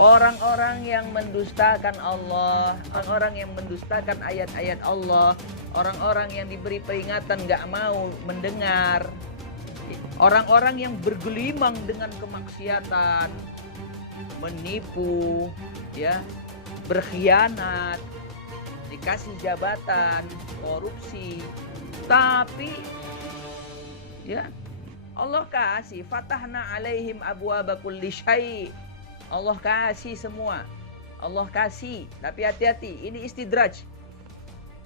Orang-orang yang mendustakan Allah, orang-orang yang mendustakan ayat-ayat Allah, orang-orang yang diberi peringatan nggak mau mendengar, orang-orang yang bergelimang dengan kemaksiatan, menipu, ya, berkhianat, dikasih jabatan, korupsi, tapi ya Allah kasih fatahna alaihim abwaaba kulli syai'. Allah kasih semua. Allah kasih, tapi hati-hati, ini istidraj.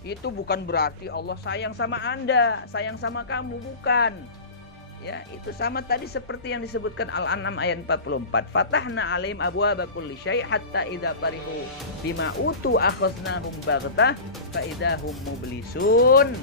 Itu bukan berarti Allah sayang sama Anda, sayang sama kamu, bukan. Ya, itu sama tadi seperti yang disebutkan Al-An'am ayat 44. Fatahna alaihim abwaaba kulli syai' hatta idza farihu bima utu akhaznahum baghtah fa idahum mublisun.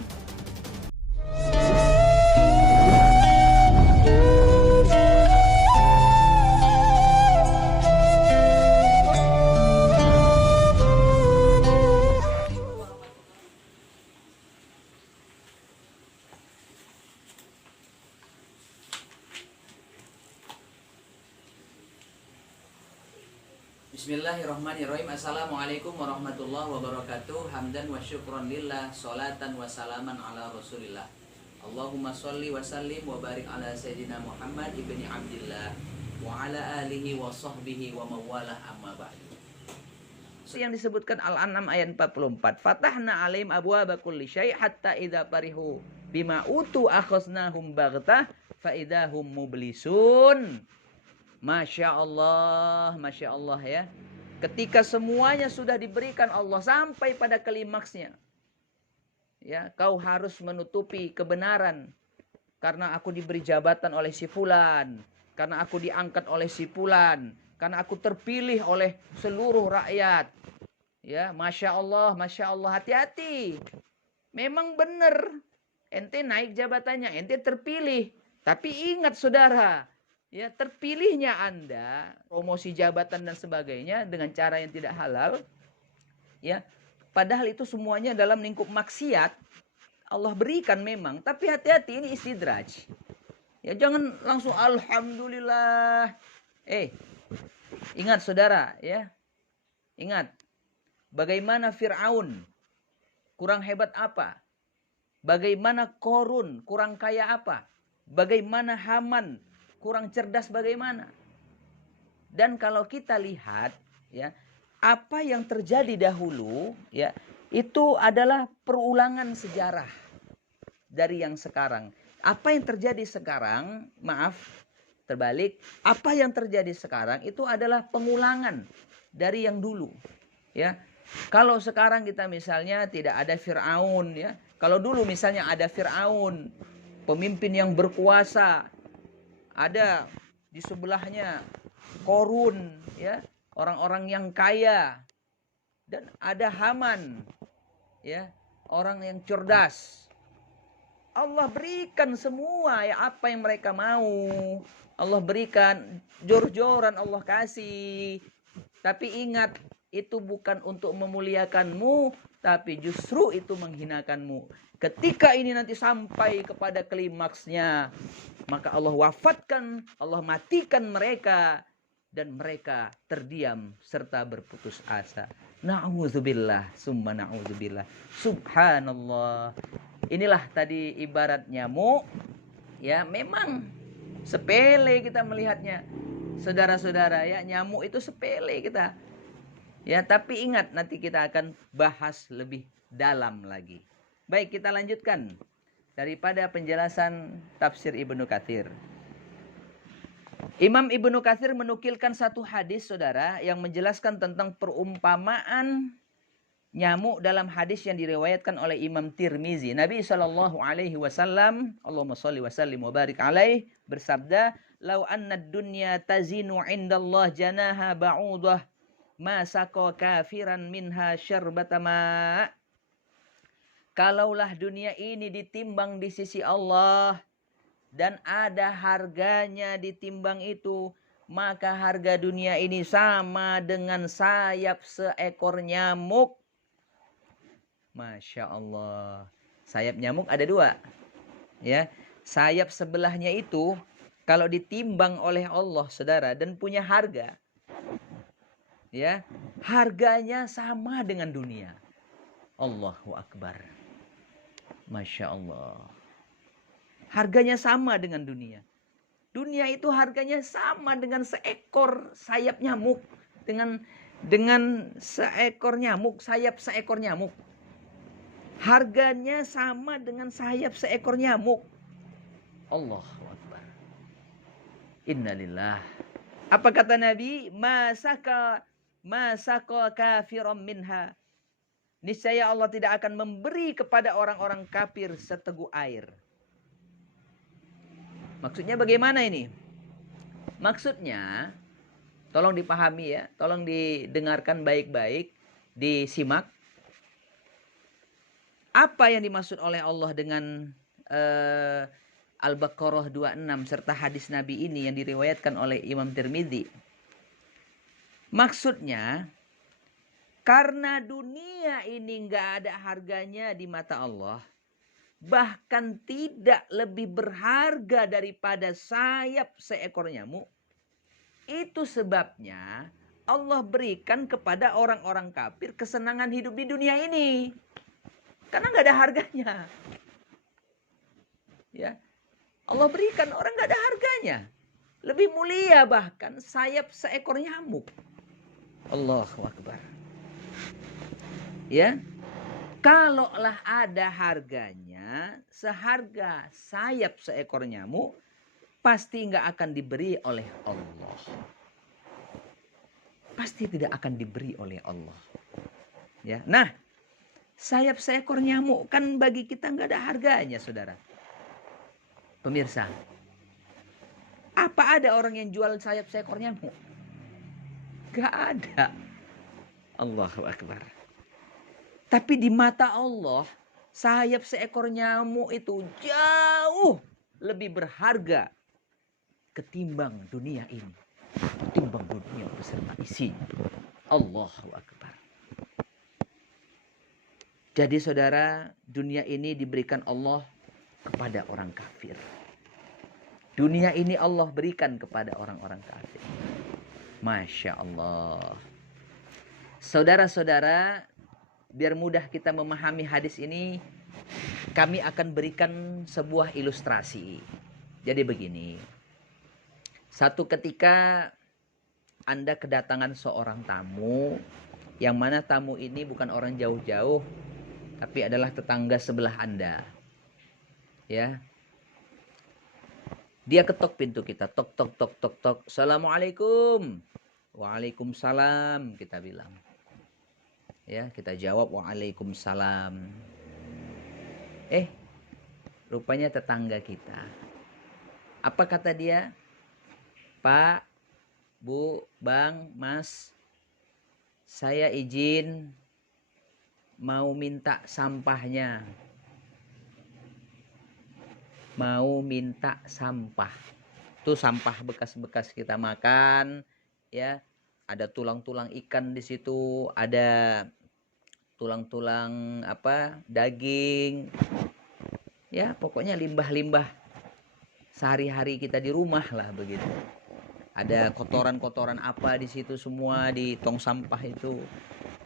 Bismillahirrahmanirrahim. Assalamualaikum warahmatullahi wabarakatuh. Hamdan wa syukran lillah, salatan wa salaman ala rasulillah. Allahumma sholli wa sallim wa barik ala sayyidina Muhammad ibni Abdillah wa ala alihi wa sahbihi wa mawalah, amma ba'du. Yang disebutkan Al-An'am ayat 44. Fatahna alaihim abwaaba kulli syai' hatta idza farihu bima utu akhaznahum baghtah fa idahum mublisun. Masya Allah ya. Ketika semuanya sudah diberikan Allah sampai pada klimaksnya, ya, kau harus menutupi kebenaran karena aku diberi jabatan oleh si fulan, karena aku diangkat oleh si fulan, karena aku terpilih oleh seluruh rakyat. Ya, Masya Allah, hati-hati. Memang benar, ente naik jabatannya, ente terpilih. Tapi ingat saudara, ya, terpilihnya Anda, promosi jabatan dan sebagainya dengan cara yang tidak halal, ya, padahal itu semuanya dalam lingkup maksiat. Allah berikan memang, tapi hati-hati, ini istidraj. Ya, jangan langsung alhamdulillah. Ingat saudara, ya. Ingat, bagaimana Fir'aun kurang hebat apa? Bagaimana Korun kurang kaya apa? Bagaimana Haman kurang cerdas bagaimana? Dan kalau kita lihat, ya, apa yang terjadi dahulu, ya, itu adalah perulangan sejarah dari yang sekarang. Apa yang terjadi sekarang, terbalik, apa yang terjadi sekarang itu adalah pengulangan dari yang dulu, ya. Kalau sekarang kita misalnya tidak ada Fir'aun, ya. Kalau dulu misalnya ada Fir'aun, pemimpin yang berkuasa, ada di sebelahnya Korun, ya, orang-orang yang kaya, dan ada Haman, ya, orang yang cerdas. Allah berikan semua, ya, apa yang mereka mau. Allah berikan, jor-joran Allah kasih. Tapi ingat, itu bukan untuk memuliakanmu, tapi justru itu menghinakanmu. Ketika ini nanti sampai kepada klimaksnya, maka Allah wafatkan, Allah matikan mereka, dan mereka terdiam serta berputus asa. Na'udzubillah, summa na'udzubillah. Subhanallah. Inilah tadi ibarat nyamuk, ya, memang sepele kita melihatnya. Saudara-saudara, ya, nyamuk itu sepele kita. Ya, tapi ingat, nanti kita akan bahas lebih dalam lagi. Baik, kita lanjutkan daripada penjelasan tafsir Ibnu Katsir. Imam Ibnu Katsir menukilkan satu hadis, saudara, yang menjelaskan tentang perumpamaan nyamuk dalam hadis yang diriwayatkan oleh Imam Tirmizi. Nabi SAW, Allahumma sholli wa sallim wa barik alaih, bersabda, "Lau anna dunya tazinu indallah janaha ba'udah, ma saqa kafiran minha syarbata ma." Kalaulah dunia ini ditimbang di sisi Allah dan ada harganya ditimbang itu, maka harga dunia ini sama dengan sayap seekor nyamuk. Masya Allah. Sayap nyamuk ada dua, ya. Sayap sebelahnya itu kalau ditimbang oleh Allah, saudara, dan punya harga, ya, harganya sama dengan dunia. Allahu Akbar. Masya Allah. Harganya sama dengan dunia. Dunia itu harganya sama dengan seekor sayap nyamuk. Dengan seekor nyamuk, sayap seekor nyamuk. Harganya sama dengan sayap seekor nyamuk. Allahu Akbar. Innalillah. Apa kata Nabi? Masaka kafiran minha. Niscaya Allah tidak akan memberi kepada orang-orang kafir seteguk air. Maksudnya bagaimana ini? Maksudnya, tolong dipahami ya, tolong didengarkan baik-baik, disimak. Apa yang dimaksud oleh Allah dengan Al-Baqarah 26 serta hadis Nabi ini yang diriwayatkan oleh Imam Tirmidzi? Maksudnya, karena dunia ini nggak ada harganya di mata Allah, bahkan tidak lebih berharga daripada sayap seekor nyamuk, itu sebabnya Allah berikan kepada orang-orang kafir kesenangan hidup di dunia ini. Karena nggak ada harganya. Ya, Allah berikan orang nggak ada harganya. Lebih mulia bahkan sayap seekor nyamuk. Allahu Akbar. Ya, kalaulah ada harganya seharga sayap seekor nyamuk, pasti nggak akan diberi oleh Allah. Pasti tidak akan diberi oleh Allah. Ya, nah, sayap seekor nyamuk kan bagi kita nggak ada harganya, saudara. Pemirsa, apa ada orang yang jual sayap seekor nyamuk? Gak ada. Allahu Akbar. Tapi di mata Allah, sayap seekor nyamuk itu jauh lebih berharga ketimbang dunia ini. Ketimbang dunia beserta isinya. Allahu Akbar. Jadi saudara, dunia ini diberikan Allah kepada orang kafir. Dunia ini Allah berikan kepada orang-orang kafir. Masya Allah. Saudara-saudara, biar mudah kita memahami hadis ini, kami akan berikan sebuah ilustrasi. Jadi begini. Satu ketika Anda kedatangan seorang tamu, yang mana tamu ini bukan orang jauh-jauh, tapi adalah tetangga sebelah Anda. Ya. Dia ketok pintu kita, tok tok tok tok tok. Assalamualaikum. Waalaikumsalam, kita bilang. Ya, kita jawab waalaikumsalam. Rupanya tetangga kita. Apa kata dia? Pak, Bu, Bang, Mas, saya izin mau minta sampahnya. Mau minta sampah. Itu sampah bekas-bekas kita makan, ya. Ada tulang-tulang ikan di situ, ada tulang-tulang daging. Ya, pokoknya limbah-limbah sehari-hari kita di rumah lah begitu. Ada kotoran-kotoran apa di situ semua di tong sampah itu.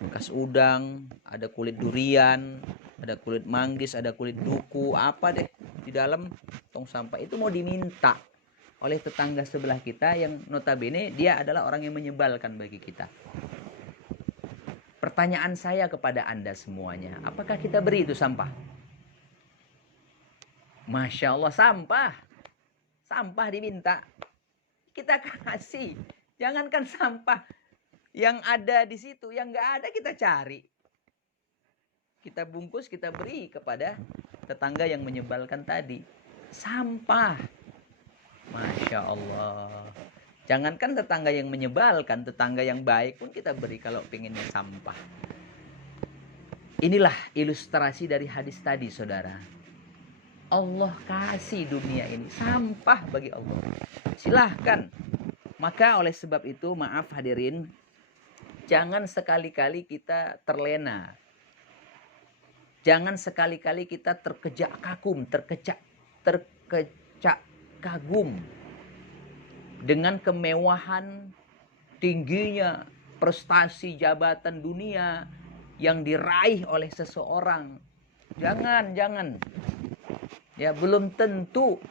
Bekas udang, ada kulit durian, ada kulit manggis, ada kulit duku, apa deh di dalam tong sampah itu mau diminta oleh tetangga sebelah kita yang notabene dia adalah orang yang menyebalkan bagi kita. Pertanyaan saya kepada Anda semuanya, apakah kita beri itu sampah? Masya Allah, sampah diminta, kita kasih. Jangankan sampah yang ada di situ, yang nggak ada kita cari. Kita bungkus, kita beri kepada tetangga yang menyebalkan tadi. Sampah. Masya Allah. Jangankan tetangga yang menyebalkan, tetangga yang baik pun kita beri kalau pengennya sampah. Inilah ilustrasi dari hadis tadi, saudara. Allah kasih dunia ini sampah bagi Allah. Silahkan. Maka oleh sebab itu, maaf hadirin, jangan sekali-kali kita terlena. Jangan sekali-kali kita terkejak kagum dengan kemewahan, tingginya prestasi jabatan dunia yang diraih oleh seseorang. Jangan. Ya, belum tentu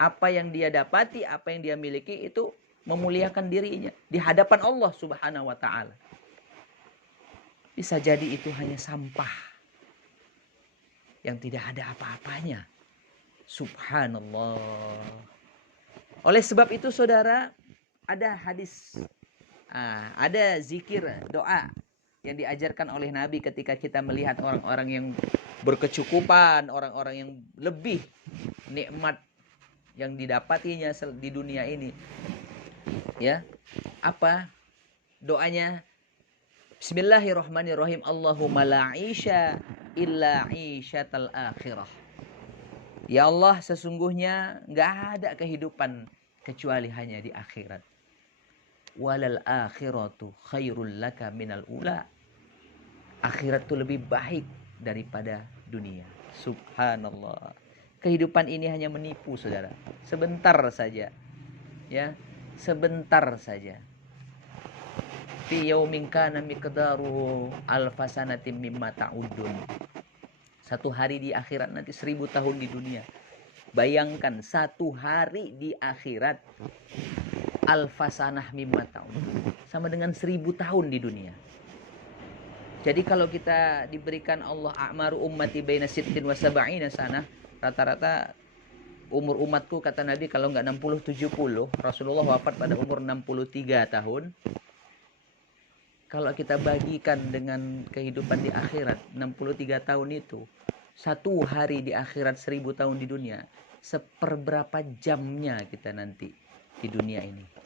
apa yang dia dapati, apa yang dia miliki itu memuliakan dirinya di hadapan Allah Subhanahu wa taala. Bisa jadi itu hanya sampah yang tidak ada apa-apanya. Subhanallah. Oleh sebab itu saudara, ada hadis, ada zikir, doa yang diajarkan oleh Nabi ketika kita melihat orang-orang yang berkecukupan, orang-orang yang lebih nikmat yang didapatinya di dunia ini. Ya, apa doanya? Bismillahirrahmanirrahim. Allahumma la 'isha illa 'ishatal akhirah. Ya Allah, sesungguhnya nggak ada kehidupan kecuali hanya di akhirat. Walal akhiratu khairul laka minal ula. Akhirat itu lebih baik daripada dunia. Subhanallah. Kehidupan ini hanya menipu, saudara. Sebentar saja. Ya, sebentar saja. Fi yaumin kana miqdaruhu alfasanatin mimma ta'udun. Satu hari di akhirat nanti 1000 tahun di dunia. Bayangkan satu hari di akhirat alfasanah mimma ta'udun. Sama dengan 1000 tahun di dunia. Jadi kalau kita diberikan Allah a'maru ummati baina sittin wa sab'ina sana, rata-rata umur umatku kata Nabi kalau enggak 60-70, Rasulullah wafat pada umur 63 tahun. Kalau kita bagikan dengan kehidupan di akhirat 63 tahun itu, satu hari di akhirat 1000 tahun di dunia, seperberapa jamnya kita nanti di dunia ini.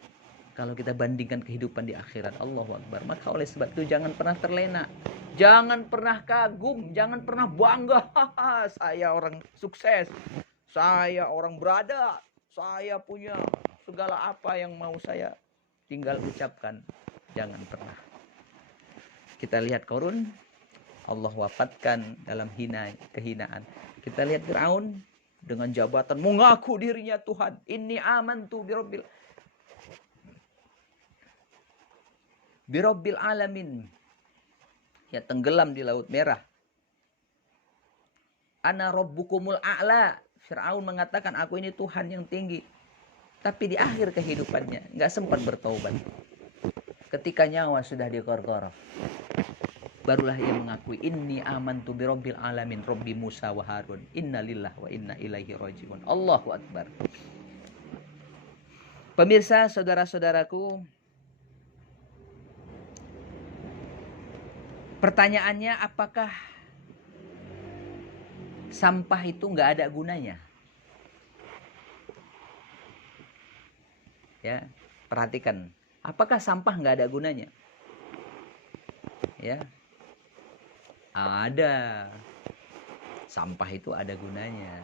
Kalau kita bandingkan kehidupan di akhirat, Allahu Akbar. Maka oleh sebab itu jangan pernah terlena. Jangan pernah kagum. Jangan pernah bangga. Saya orang sukses. Saya orang berada. Saya punya segala apa yang mau saya tinggal ucapkan. Jangan pernah. Kita lihat Qarun. Allah wafatkan dalam kehinaan. Kita lihat Fir'aun dengan jabatan mengaku dirinya Tuhan. Inni amantu birabbil alamin. Ya, tenggelam di Laut Merah. Ana rabbukumul a'la. Fir'aun mengatakan aku ini Tuhan yang tinggi. Tapi di akhir kehidupannya nggak sempat bertaubat. Ketika nyawa sudah dikorkor, barulah ia mengakui inni amantu birabbil alamin rabbi Musa wa Harun. Innalillahi wa inna ilaihi rajiun. Allahu Akbar. Pemirsa, saudara-saudaraku, pertanyaannya, apakah sampah itu nggak ada gunanya? Ya, perhatikan. Apakah sampah nggak ada gunanya? Ya, ada. Sampah itu ada gunanya.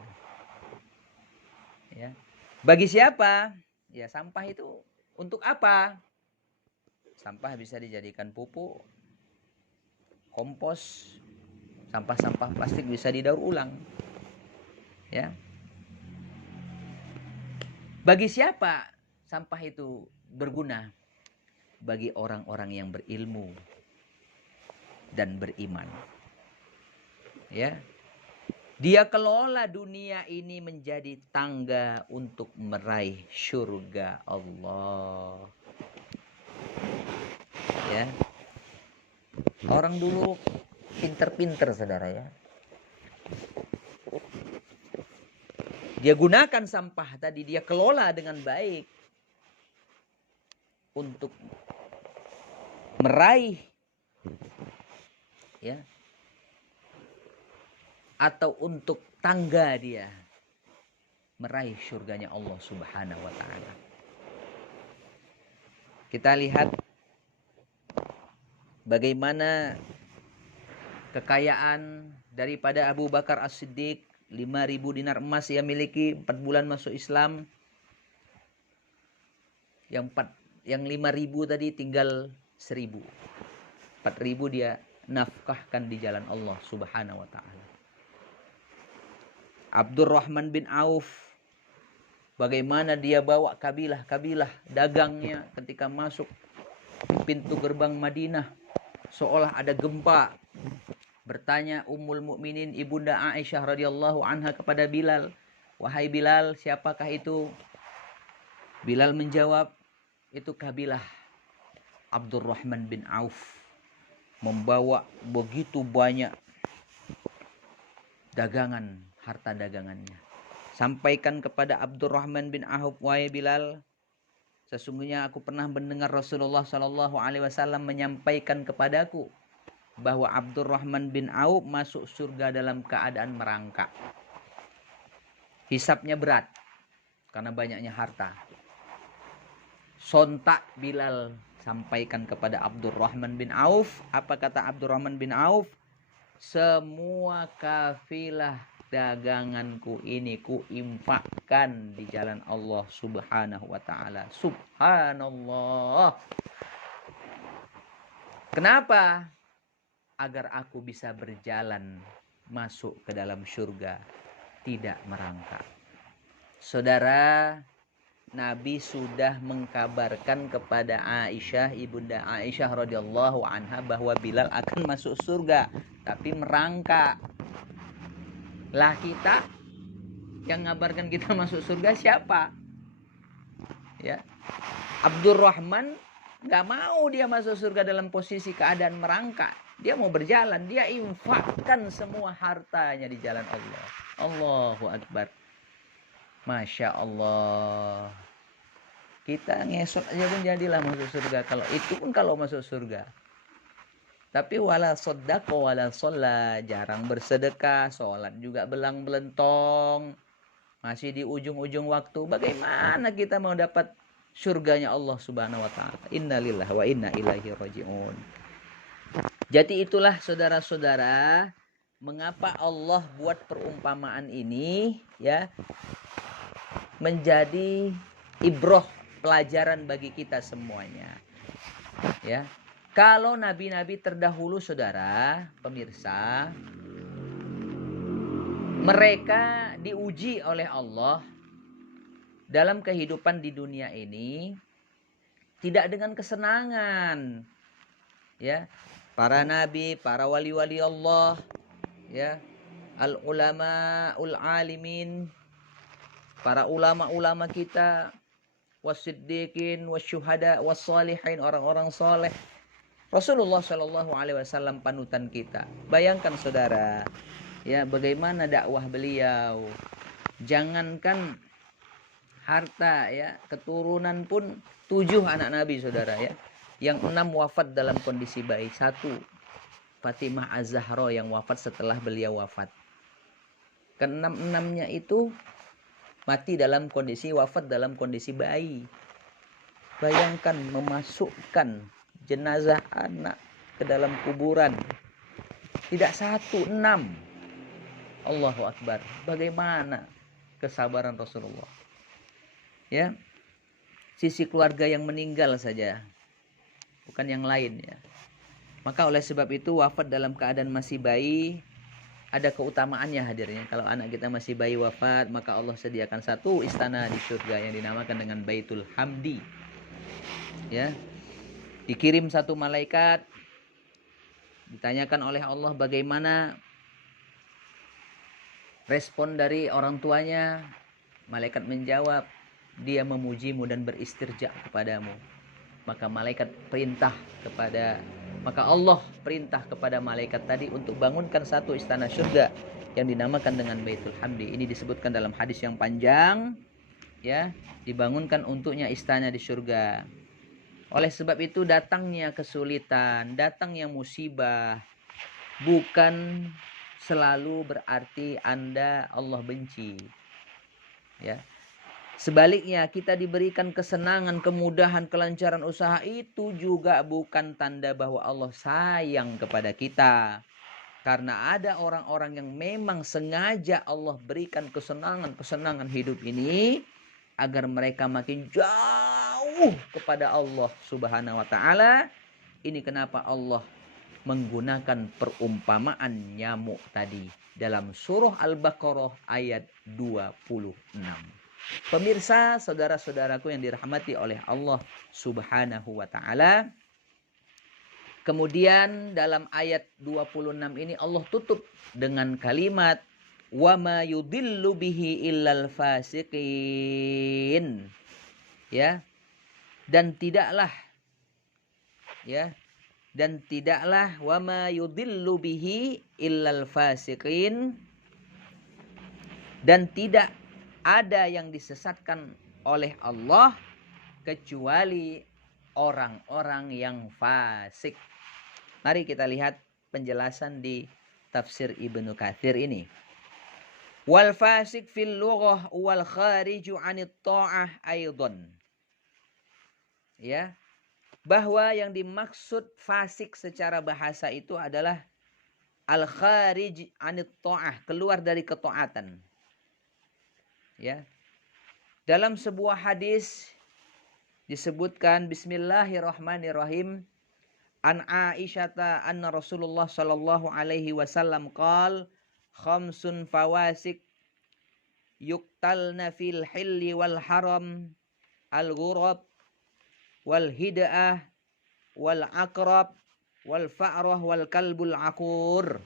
Ya, bagi siapa? Ya, sampah itu untuk apa? Sampah bisa dijadikan pupuk, kompos, sampah-sampah plastik bisa didaur ulang. Ya. Bagi siapa sampah itu berguna? Bagi orang-orang yang berilmu dan beriman. Ya. Dia kelola dunia ini menjadi tangga untuk meraih surga Allah. Ya. Orang dulu pinter-pinter, saudara, ya. Dia gunakan sampah tadi, dia kelola dengan baik untuk meraih, ya, atau untuk tangga dia meraih surganya Allah Subhanahu wa taala. Kita lihat bagaimana kekayaan daripada Abu Bakar As-Siddiq, 5.000 dinar emas ia miliki, 4 bulan masuk Islam. Yang 5.000 tadi tinggal 1.000. 4.000 dia nafkahkan di jalan Allah Subhanahu wa taala. Abdurrahman bin Auf, bagaimana dia bawa kabilah-kabilah dagangnya ketika masuk di pintu gerbang Madinah seolah ada gempa. Bertanya Ummul Mukminin Ibunda Aisyah radhiyallahu anha kepada Bilal, "Wahai Bilal, siapakah itu?" Bilal menjawab, "Itu kabilah Abdurrahman bin Auf membawa begitu banyak dagangan, harta dagangannya. Sampaikan kepada Abdurrahman bin Auf, wahai Bilal, sesungguhnya aku pernah mendengar Rasulullah Shallallahu Alaihi Wasallam menyampaikan kepadaku bahwa Abdurrahman bin Auf masuk surga dalam keadaan merangkak. Hisapnya berat karena banyaknya harta." Sontak Bilal sampaikan kepada Abdurrahman bin Auf. Apa kata Abdurrahman bin Auf? "Semua kafilah daganganku ini ku infakkan di jalan Allah Subhanahu wa taala." Subhanallah. Kenapa? Agar aku bisa berjalan masuk ke dalam surga, tidak merangkak. Saudara, Nabi sudah mengkabarkan kepada Aisyah, Ibunda Aisyah radhiyallahu anha, bahwa Bilal akan masuk surga, tapi merangkak. Lah kita yang ngabarkan kita masuk surga siapa? Ya, Abdurrahman nggak mau dia masuk surga dalam posisi keadaan merangkak. Dia mau berjalan, dia infakkan semua hartanya di jalan Allah. Allahu Akbar. Masya Allah. Kita ngesot aja pun jadilah masuk surga. Kalau itu pun kalau masuk surga. Tapi wala soddaqa wala sholla, jarang bersedekah, sholat juga belang belentong, masih di ujung-ujung waktu. Bagaimana kita mau dapat surganya Allah Subhanahu wa taala? Innalillahi wa inna ilaihi rajiun. Jadi itulah saudara-saudara, mengapa Allah buat perumpamaan ini ya menjadi ibroh, pelajaran bagi kita semuanya. Ya. Kalau nabi-nabi terdahulu saudara, pemirsa, mereka diuji oleh Allah dalam kehidupan di dunia ini tidak dengan kesenangan. Ya. Para nabi, para wali-wali Allah, ya, al-ulama, ul-alimin, para ulama-ulama kita, wasiddiqin, wasyuhada, wassalihin, orang-orang soleh. Rasulullah Shallallahu Alaihi Wasallam panutan kita. Bayangkan saudara, ya, bagaimana dakwah beliau. Jangankan harta, ya, keturunan pun 7 anak Nabi saudara, ya. Yang 6 wafat dalam kondisi bayi. 1 Fatimah Az-Zahra yang wafat setelah beliau wafat. Ke-6-6-nya itu mati dalam kondisi wafat dalam kondisi bayi. Bayangkan memasukkan jenazah anak ke dalam kuburan. Tidak 1, 6. Allahu Akbar. Bagaimana kesabaran Rasulullah. Ya. Sisi keluarga yang meninggal saja, bukan yang lain, ya. Maka oleh sebab itu wafat dalam keadaan masih bayi ada keutamaannya hadirnya. Kalau anak kita masih bayi wafat, maka Allah sediakan 1 istana di surga yang dinamakan dengan Baitul Hamdi. Ya. Dikirim 1 malaikat, ditanyakan oleh Allah bagaimana respon dari orang tuanya. Malaikat menjawab, dia memujimu dan beristirja kepadamu. Maka Allah perintah kepada malaikat tadi untuk bangunkan 1 istana surga yang dinamakan dengan Baitul Hamdi. Ini disebutkan dalam hadis yang panjang, ya, dibangunkan untuknya istana di surga. Oleh sebab itu datangnya kesulitan, datangnya musibah bukan selalu berarti Allah benci. Ya. Sebaliknya, kita diberikan kesenangan, kemudahan, kelancaran usaha, itu juga bukan tanda bahwa Allah sayang kepada kita. Karena ada orang-orang yang memang sengaja Allah berikan kesenangan hidup ini agar mereka makin jauh kepada Allah Subhanahu wa taala. Ini kenapa Allah menggunakan perumpamaan nyamuk tadi dalam surah Al-Baqarah ayat 26. Pemirsa, saudara-saudaraku yang dirahmati oleh Allah Subhanahu wa taala, Kemudian dalam ayat 26 ini Allah tutup dengan kalimat wa ma yudillu bihi illal fasiqin. Ya. Dan tidaklah wa ma yudillu bihi illal fasiqin, dan tidak ada yang disesatkan oleh Allah kecuali orang-orang yang fasik. Mari kita lihat penjelasan di tafsir Ibnu Katsir ini. Wal fasik fil lughah wal khariju 'anit ta'ah aidan. Ya. Bahwa yang dimaksud fasik secara bahasa itu adalah al kharij 'anit ta'ah, keluar dari ketaatan. Ya. Dalam sebuah hadis disebutkan bismillahirrahmanirrahim an Aisyata anna Rasulullah sallallahu alaihi wasallam qala khamsun fawasik yuqtalna fil hilli wal haram al-ghurab wal hid'ah wal aqrab wal fa'rah wal kalbul aqur.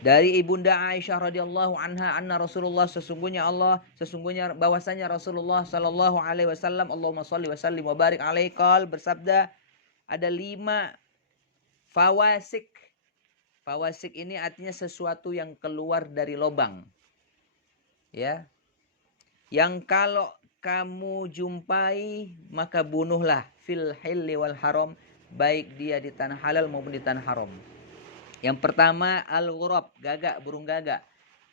Dari Ibunda Aisyah radhiyallahu anha anna Rasulullah sesungguhnya bahwasanya Rasulullah sallallahu alaihi wasallam Allahumma shalli wa sallim wa barik alaihi qol bersabda, ada 5 fawasik. Fawasik ini artinya sesuatu yang keluar dari lubang. Ya. Yang kalau kamu jumpai maka bunuhlah fil hilli wal haram, baik dia di tanah halal maupun di tanah haram. Yang pertama al-ghurab, gagak, burung gagak.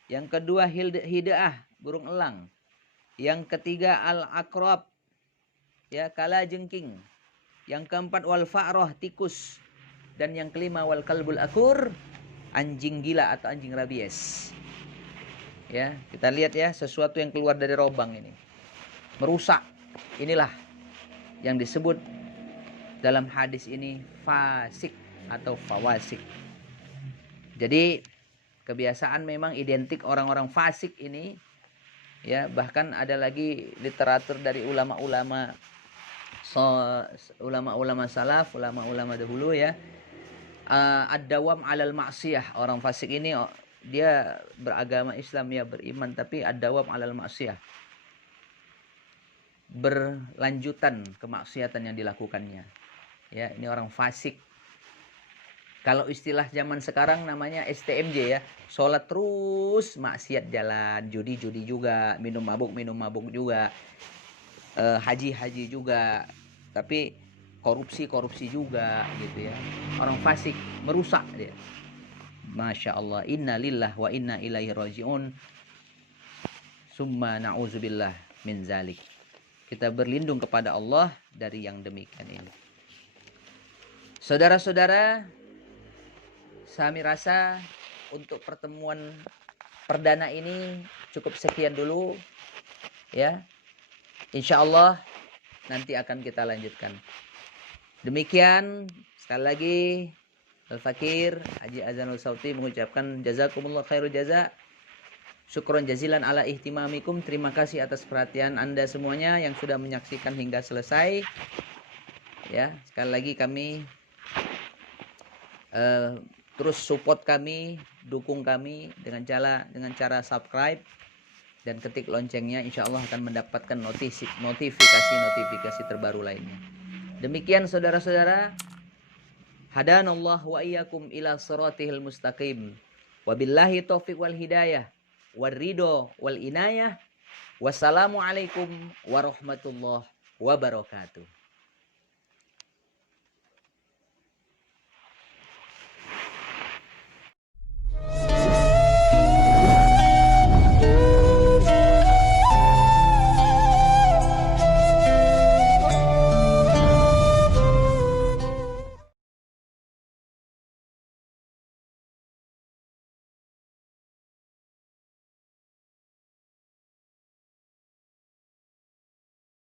Yang kedua hid'ah, burung elang. Yang ketiga al-aqrab, ya, kalajengking. Yang keempat wal fa'rah, tikus. Dan yang kelima wal kalbul akur, anjing gila atau anjing rabies. Ya, kita lihat ya, sesuatu yang keluar dari lubang ini merusak. Inilah yang disebut dalam hadis ini fasik atau fawasik. Jadi kebiasaan memang identik orang-orang fasik ini, ya, bahkan ada lagi literatur dari ulama-ulama salaf, ulama-ulama dahulu, ya, ad-dawam 'alal ma'siyah. Orang fasik ini dia beragama Islam, ya, beriman, tapi ad-dawam 'alal ma'siyah, berlanjutan kemaksiatan yang dilakukannya. Ya, ini orang fasik. Kalau istilah zaman sekarang namanya STMJ, ya. Sholat terus, maksiat jalan, judi juga, minum mabuk juga, haji juga, tapi korupsi juga, gitu ya. Orang fasik, merusak dia. Masya Allah, inna lillah wa inna ilaihi raji'un. Summa na'udzubillah min zalik. Kita berlindung kepada Allah dari yang demikian ini. Saudara-saudara, kami rasa untuk pertemuan perdana ini cukup sekian dulu, ya. Insya Allah nanti akan kita lanjutkan. Demikian, sekali lagi Al-Fakir Haji Azanul Sauti mengucapkan jazakumullah khairul jaza. Syukron jazilan ala ihtimamikum. Terima kasih atas perhatian Anda semuanya yang sudah menyaksikan hingga selesai. Ya, sekali lagi kami terus support kami, dukung kami dengan cara subscribe dan ketik loncengnya. Insya Allah akan mendapatkan notifikasi terbaru lainnya. Demikian saudara-saudara. Hadanallah wa iyyakum ila siratihil mustaqim. Wabillahi taufiq wal hidayah wal ridho wal inayah. Wassalamualaikum warahmatullahi wabarakatuh.